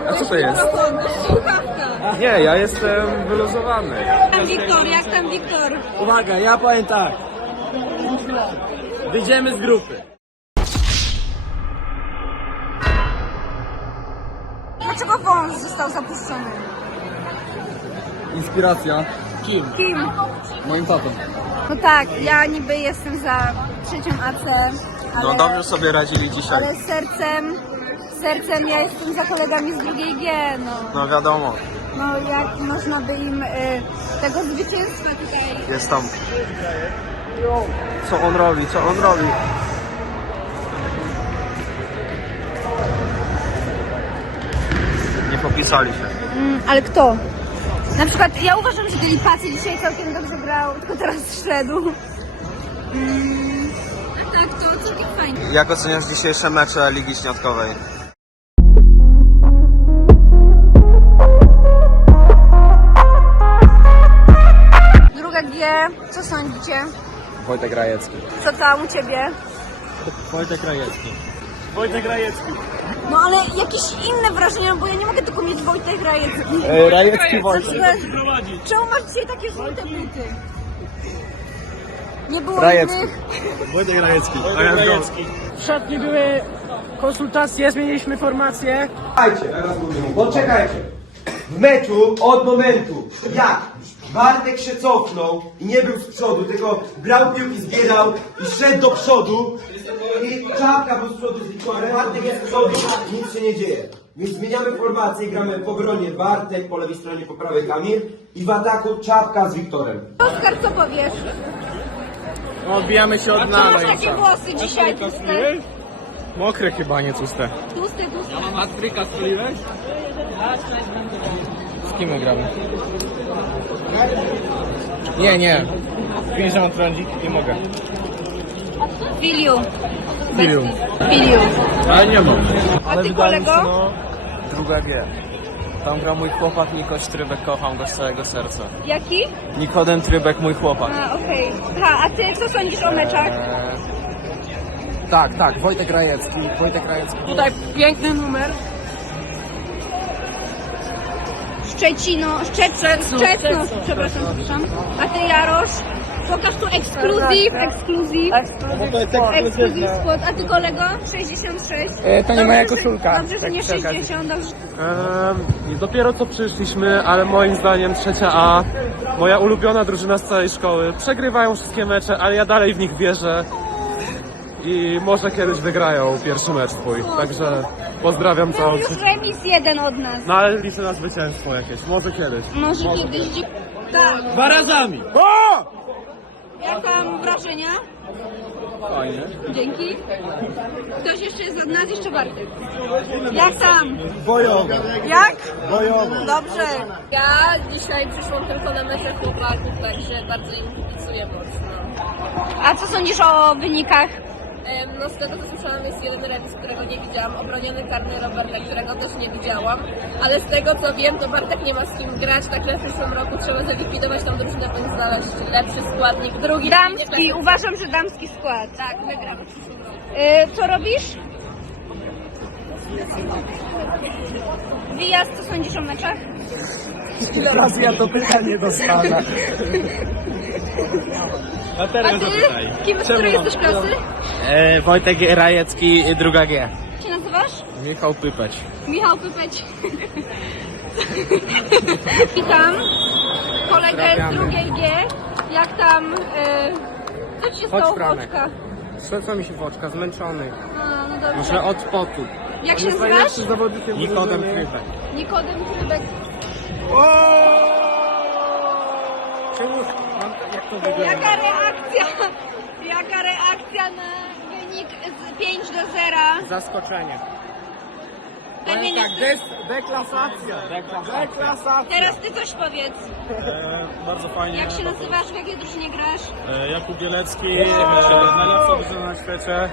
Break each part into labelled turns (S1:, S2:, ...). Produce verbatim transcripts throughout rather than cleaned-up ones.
S1: A co to jest?
S2: Słuchawka.
S1: Nie, ja jestem wyluzowany.
S2: Jak tam Wiktor, jak tam Wiktor?
S3: Uwaga, ja powiem tak. Wyjdziemy z grupy.
S2: Dlaczego wąż został zapuszczony?
S3: Inspiracja. Kim?
S2: Kim?
S3: Moim tatą.
S2: No tak, ja niby jestem za trzecią A C, ale,
S1: No dobrze sobie radzili dzisiaj.
S2: ale sercem, sercem ja jestem za kolegami z drugiej G, no.
S1: No wiadomo,
S2: No jak można by im y, tego zwycięstwa tutaj...
S1: jest tam. Co on robi, co on robi? Nie popisali się.
S2: Mm, ale kto? Na przykład ja uważam, że Delipacy dzisiaj całkiem dobrze grał, tylko teraz szedł. Mm, a tak, to całkiem fajnie.
S1: Jak oceniasz dzisiejsze mecze Ligi Śniadkowej?
S2: Druga G, co sądzicie?
S3: Wojtek Rajecki.
S2: Co tam u ciebie?
S3: Wojtek Rajecki. Wojtek Rajecki.
S2: No ale jakieś inne wrażenia, bo ja nie mogę tylko mieć Wojtek Rajecki.
S3: E, Rajecki
S2: Co
S3: Wojtek.
S2: ci to- Czemu masz dzisiaj takie żółte buty? Nie było
S3: Rajecki.
S2: innych?
S3: Wojtek Rajecki.
S1: Wojtek Rajecki.
S4: W szatni były konsultacje, zmieniliśmy formację.
S5: Poczekajcie, poczekajcie. W meczu od momentu, jak Bartek się cofnął i nie był z przodu, tylko brał piłki, zbierał i szedł do przodu i Czapka był z przodu z Wiktorem, Bartek jest z przodu, nic się nie dzieje. Więc zmieniamy formację i gramy w obronie Bartek, po lewej stronie, po prawej Kamil i w ataku Czapka z Wiktorem.
S2: Oskar, co powiesz?
S3: No, odbijamy się od
S2: Czy
S3: dna.
S2: masz takie włosy dzisiaj tłuste?
S3: Mokre chyba, nie tłuste.
S2: Tłuste, tłuste.
S3: Matryka strzeliłeś? Z kim my gramy? Nie, nie. Wiem, że mam trądzik, nie mogę.
S2: Filiu.
S3: Filiu.
S2: Filiu.
S3: Ale nie mam.
S2: A ty kolego?
S3: Druga G. Tam gra mój chłopak Nikoś Trybek, kocham go z całego serca.
S2: Jaki?
S3: Nikodem Trybek, mój chłopak.
S2: A, okej. Ha, a ty co sądzisz o meczach?
S3: Eee, tak, tak, Wojtek Rajecki. Wojtek Rajecki.
S4: Tutaj piękny numer.
S2: Szczecino, Szczec... Szczecno, przepraszam, przepraszam. A ty Jarosz? Pokaż tu ekskluzyw, ekskluzyw. Ekskluzyw skład. A ty kolego? sześćdziesiąt sześć.
S4: E, to nie
S2: Dobrze,
S4: moja
S2: że-
S4: koszulka.
S2: Dobrze, że
S4: Tak
S2: nie
S4: przy okazji.
S2: sześćdziesiąt. Dobrze.
S1: Ehm, dopiero co przyszliśmy, ale moim zdaniem trzecia A, moja ulubiona drużyna z całej szkoły. Przegrywają wszystkie mecze, ale ja dalej w nich wierzę. I może kiedyś wygrają pierwszy mecz swój. Także pozdrawiam
S2: Był
S1: całą.
S2: już remis jeden od nas.
S1: No ale liczę na zwycięstwo jakieś. Może kiedyś.
S2: Może kiedyś. Dzie- Tak.
S3: Barazami!
S2: Jak tam wrażenia?
S3: Fajnie.
S2: Dzięki. Ktoś jeszcze jest od nas? Jeszcze Bartek. Jak tam?
S3: Bojowo.
S2: Jak?
S3: Bojowo.
S2: Dobrze.
S6: Ja dzisiaj przyszłam tylko na mecze chłopaków, także bardzo im kibicuję mocno.
S2: A co sądzisz o wynikach?
S6: Em, No z tego co słyszałam jest jeden remis, którego nie widziałam, obroniony karny Roberta, którego też nie widziałam, ale z tego co wiem, to Bartek nie ma z kim grać, także w przyszłym roku trzeba zlikwidować tą drużynę, bądź znaleźć lepszy składnik, drugi.
S2: Damski. Uważam, że damski skład.
S6: Tak, wygramy w przyszłym roku.
S2: Y, co robisz? Wyjazd, co sądzisz o meczach?
S4: Teraz ja to pytanie dostanę.
S3: A
S2: A
S3: teraz
S2: ty?
S3: zapytaj.
S2: Kim, z której jesteś klasy?
S3: E, Wojtek Rajecki, druga G.
S2: Jak się nazywasz?
S3: Michał Pypeć.
S2: Michał Pypeć. Witam kolegę z drugiej G. Jak tam, y, co ci się
S4: Chodź,
S2: stało w
S4: Franek.
S2: oczkach?
S4: Świecą mi się w oczka, zmęczony.
S2: A, no dobrze.
S4: Może od potu.
S2: Jak się
S4: On jest
S2: nazywasz?
S4: najlepszym zawodnikiem
S3: Nikodem
S4: drużyny.
S3: Trybek.
S2: Nikodem Trybek.
S4: Czemu? Mam, jak to wygląda?
S2: Jaka reakcja? Jaka reakcja na wynik z pięć do zera?
S4: Zaskoczenie.
S2: Pewnie nie...
S4: Tak, des, deklasacja. Deklasacja.
S2: Teraz ty coś powiedz.
S7: E, bardzo fajnie.
S2: Jak się nazywasz? W jakiej drużynie grasz?
S7: E, Jakub Bielecki, e, najlepsza drużyna na świecie.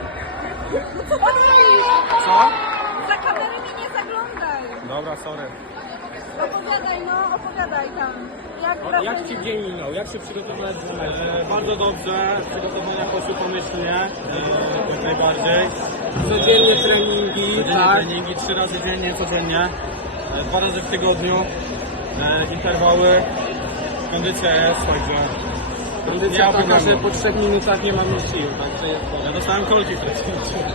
S2: Co? Za kamerę mi nie zaglądaj.
S7: Dobra, sorry.
S2: Opowiadaj, no, opowiadaj tam. Jak,
S4: Jak
S2: wrażenie?
S4: ci dzień minął? Jak się przygotowałeś do meczu?
S7: E, bardzo dobrze, przygotowania poszły pomyślnie, e, jak najbardziej.
S4: Codziennie treningi,
S7: Codziennie
S4: tak?
S7: treningi, trzy razy dziennie, codziennie. e, dwa razy w tygodniu, e, interwały, kondycja jest, także
S3: Kondycja
S7: nie ma
S3: taka, że
S7: problemu.
S3: po trzech minutach nie mam już sił, także jest
S7: Ja dostałem kolki w trakcie.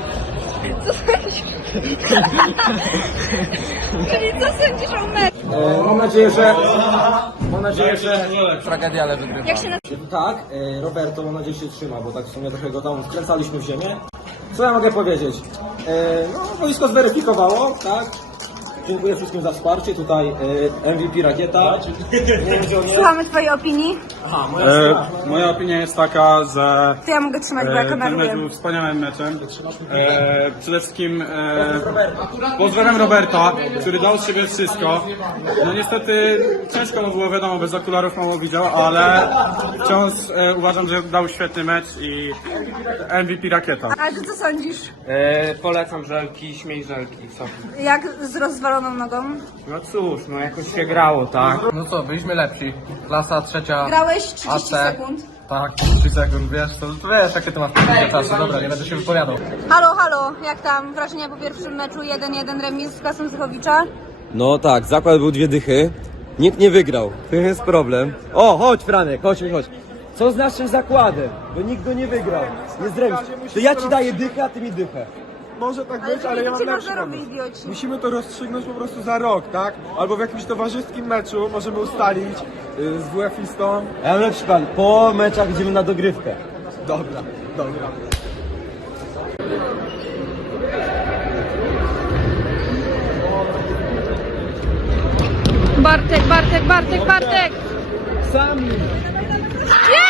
S2: Czyli co sądzisz o meczu?
S4: E, mam nadzieję, że... Mam nadzieję, że...
S3: tragedia, ale wygrywa.
S2: Jak się nazywa?
S4: Tak, e, Roberto, mam nadzieję, że się trzyma, bo tak w sumie trochę go tam wkręcaliśmy w ziemię. Co ja mogę powiedzieć? E, no, boisko zweryfikowało, tak? Dziękuję wszystkim za wsparcie. Tutaj e, M V P Rakieta. Nie wiem, gdzie on jest.
S2: Słuchamy twojej opinii.
S4: Aha, moja
S8: E,
S4: strona.
S8: moja opinia jest taka, że
S2: To ja mogę trzymać, bo ja
S8: e, ten mecz
S2: kameruję.
S8: był wspaniałym meczem. E, przede wszystkim e, pozdrawiam Roberta, który dał z siebie wszystko. No niestety ciężko mu było, wiadomo, bez okularów mało widział, ale wciąż e, uważam, że dał świetny mecz i M V P Rakieta.
S2: A ty co sądzisz?
S3: E, polecam żelki, śmiej żelki. Co?
S2: Jak z rozwaloną nogą?
S3: No cóż, no jakoś się grało, tak?
S9: No co, byliśmy lepsi. Klasa trzecia.
S2: Grałeś trzydzieści
S9: A C.
S2: sekund.
S9: Tak, trzy sekund, wiesz, to, to wiesz, jakie to masz przejście czasu. Dobra, nie będę się wypowiadał.
S2: Halo, halo, jak tam wrażenia po pierwszym meczu jeden jeden remis z Klasą Zychowicza?
S5: No tak, zakład był dwie dychy. Nikt nie wygrał. To jest problem. O, chodź Franek, chodź, chodź. Co z naszym zakładem? Bo nikt go nie wygrał. Nie zremis. To ja ci daję dychę, a ty mi dychę.
S1: Może tak
S2: Ale
S1: być, ale ja mam
S2: cię
S1: lepszy
S2: robią
S1: pomysł.
S2: idioci.
S1: Musimy to rozstrzygnąć po prostu za rok, tak? Albo w jakimś towarzyskim meczu możemy ustalić y, z W F-istą.
S5: Ja mam lepszy plan. Po meczach idziemy na dogrywkę.
S1: Dobra, dobra.
S2: Bartek, Bartek, Bartek, Bartek!
S1: Sami!
S2: Nie!